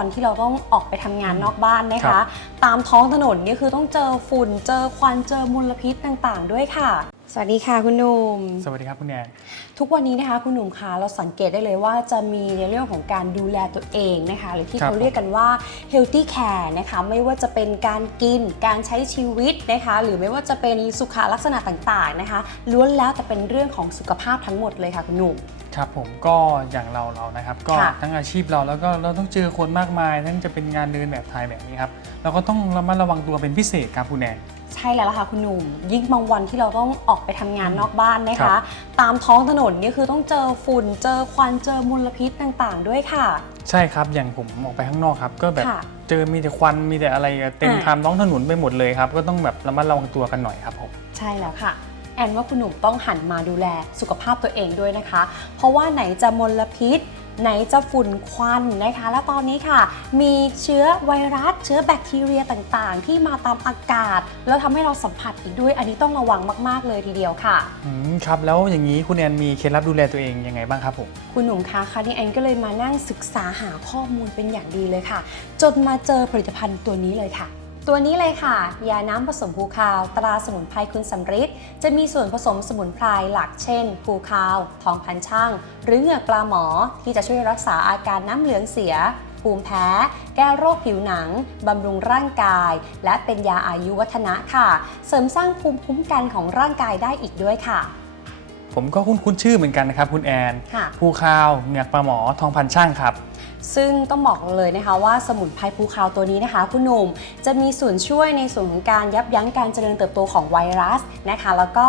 วันที่เราต้องออกไปทำงานนอกบ้านนะครัคะบตามท้องถนนนี่คือต้องเจอฝุ่น เจอควัน เจอมลพิษต่างๆ ด้วยค่ะ สวัสดีค่ะคุณหนุ่ม สวัสดีครับคุณแอนทุกวันนี้นะคะคุณหนุ่มคะเราสังเกตได้เลยว่าจะมีในเรื่องของการดูแลตัวเองนะคะ หรือที่ครับเขาเรียกกันว่า healthy care นะคะไม่ว่าจะเป็นการกินการใช้ชีวิตนะคะ หรือไม่ว่าจะเป็นสุขลักษณะต่างๆนะคะล้วนแล้วแต่เป็นเรื่องของสุขภาพทั้งหมดเลยค่ะคุณหนุ่มครับผมก็อย่างเราเรานะครับ ก็ค่ะทั้งอาชีพเราแล้วก็เราต้องเจอคนมากมายทั้งจะเป็นงานเดินแบบไทยแบบนี้ครับเราก็ต้องระมัดระวังตัวเป็นพิเศษครับคุณแอนใช่แล้วล่ะค่ะคุณหนุ่ม ยิ่งบางวันที่เราต้องออกไปทำงานนอกบ้านนะครัคะบตามท้องถนนนี่คือต้องเจอฝุ่น เจอควันเจอมลพิษต่างๆ ด้วยค่ะ ใช่ครับอย่างผมออกไปข้างนอกครับก็แบบค่ะเจอมีแต่ควันมีแต่อะไรเต็มอ่าทามท้องถนนไปหมดเลยครับ ก็ต้องแบบระมัดระวังตัวกันหน่อยครับผมใช่แล้วค่ะแอนว่าคุณหนุ่มต้องหันมาดูแลสุขภาพตัวเองด้วยนะคะ เพราะว่าไหนจะมลพิษ ไหนจะฝุ่นควันนะคะ และตอนนี้ค่ะ มีเชื้อไวรัส เชื้อแบคทีเรียต่างๆ ที่มาตามอากาศ แล้วทำให้เราสัมผัสอีกด้วย อันนี้ต้องระวังมาก ๆ เลยทีเดียวค่ะอืมครับ แล้วอย่างนี้คุณแอนมีเคล็ดลับดูแลตัวเองยังไงบ้างครับผม คุณหนุ่มคะคราวนี้แอนก็เลยมานั่งศึกษาหาข้อมูลเป็นอย่างดีเลยค่ะ จนมาเจอผลิตภัณฑ์ตัวนี้เลยค่ะ ตัวนี้เลยค่ะ ยาน้ำผสมภูคาว ตราสมุนไพรคุณสำริดจะมีส่วนผสมสมุนไพรหลักเช่นภูคาว ทองพันช่าง หรือเหงือกปลาหมอ ที่จะช่วยรักษาอาการน้ำเหลืองเสีย ภูมิแพ้ แก้โรคผิวหนัง บำรุงร่างกาย และเป็นยาอายุวัฒนะค่ะ เสริมสร้างภูมิคุ้มกันของร่างกายได้อีกด้วยค่ะ ผมก็คุ้นๆชื่อเหมือนกันนะครับ คุณแอนค่ะภูคาวเหงือกปลาหมอทองพันช่างครับซึ่งต้องบอกเลยนะคะว่าสมุนไพรภูคาวตัวนี้นะคะ คุณหนุ่มจะมีส่วนช่วยในส่วนของการยับยั้งการเจริญเติบโตของไวรัสนะคะ แล้วก็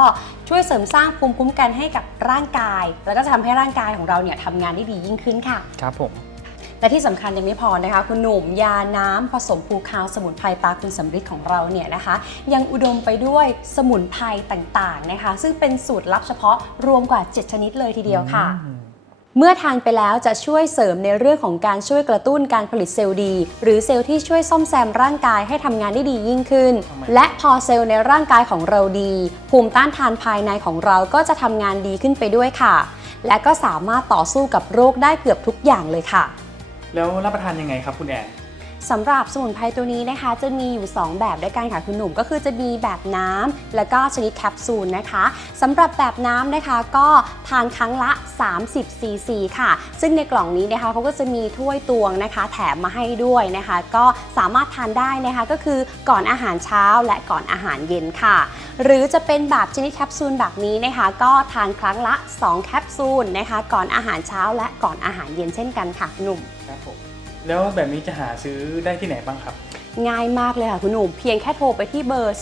ช่วยเสริมสร้างภูมิคุ้มกันให้กับร่างกาย แล้วก็จะทำให้ร่างกายของเราเนี่ยทำงานได้ดียิ่งขึ้นค่ะ ครับผม และที่สำคัญยังไม่พอนะคะ คุณหนุ่มยาน้ำผสมภูคาวสมุนไพรตาคุณสำริดของเราเนี่ยนะคะ ยังอุดมไปด้วยสมุนไพรต่างๆนะคะ ซึ่งเป็นสูตรลับเฉพาะรวมกว่า 7 ชนิดเลยทีเดียวค่ะอืมเมื่อทานไปแล้วจะช่วยเสริมในเรื่องของการช่วยกระตุ้นการผลิตเซลล์ดี หรือเซลล์ที่ช่วยซ่อมแซมร่างกายให้ทำงานได้ดียิ่งขึ้นทำไมและพอเซลล์ในร่างกายของเราดี ภูมิต้านทานภายในของเราก็จะทำงานดีขึ้นไปด้วยค่ะ และก็สามารถต่อสู้กับโรคได้เกือบทุกอย่างเลยค่ะ แล้วรับประทานยังไงครับคุณแอน สำหรับสมุนไพรตัวนี้นะคะ จะมีอยู่ 2 แบบด้วยกันค่ะคุณหนุ่มก็คือจะมีแบบน้ำแล้วก็ชนิดแคปซูลนะคะสำหรับแบบน้ำนะคะก็ทานครั้งละ 30 ซีซีค่ะ ซึ่งในกล่องนี้นะคะเขาก็จะมีถ้วยตวงนะคะ แถมมาให้ด้วยนะคะ ก็สามารถทานได้นะคะก็คือก่อนอาหารเช้าและก่อนอาหารเย็นค่ะ หรือจะเป็นแบบชนิดแคปซูลแบบนี้นะคะ ก็ทานครั้งละ 2 แคปซูลนะคะ ก่อนอาหารเช้าและก่อนอาหารเย็นเช่นกันค่ะหนุ่มครับผม แล้วแบบนี้จะหาซื้อได้ที่ไหนบ้างครับ ง่ายมากเลยค่ะคุณหนุ่มเพียงแค่โทรไปที่เบอร์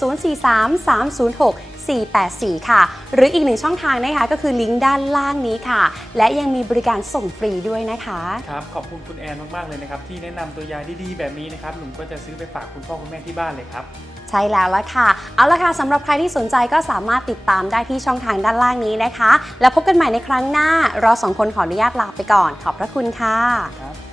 043306 484 ค่ะ หรืออีกหนึ่งช่องทางนะคะก็คือลิงก์ด้านล่างนี้ค่ะ และยังมีบริการส่งฟรีด้วยนะคะ ครับขอบคุณคุณแอนมาก ๆ เลยนะครับ ที่แนะนำตัวยาดีๆแบบนี้นะครับหนุ่มก็จะซื้อไปฝากคุณพ่อคุณแม่ที่บ้านเลยครับ ใช่แล้วละค่ะ เอาละค่ะสำหรับใครที่สนใจก็สามารถติดตามได้ที่ช่องทางด้านล่างนี้นะคะ แล้วพบกันใหม่ในครั้งหน้า เราสองคนขออนุญาตลาไปก่อน ขอบพระคุณค่ะ ครับ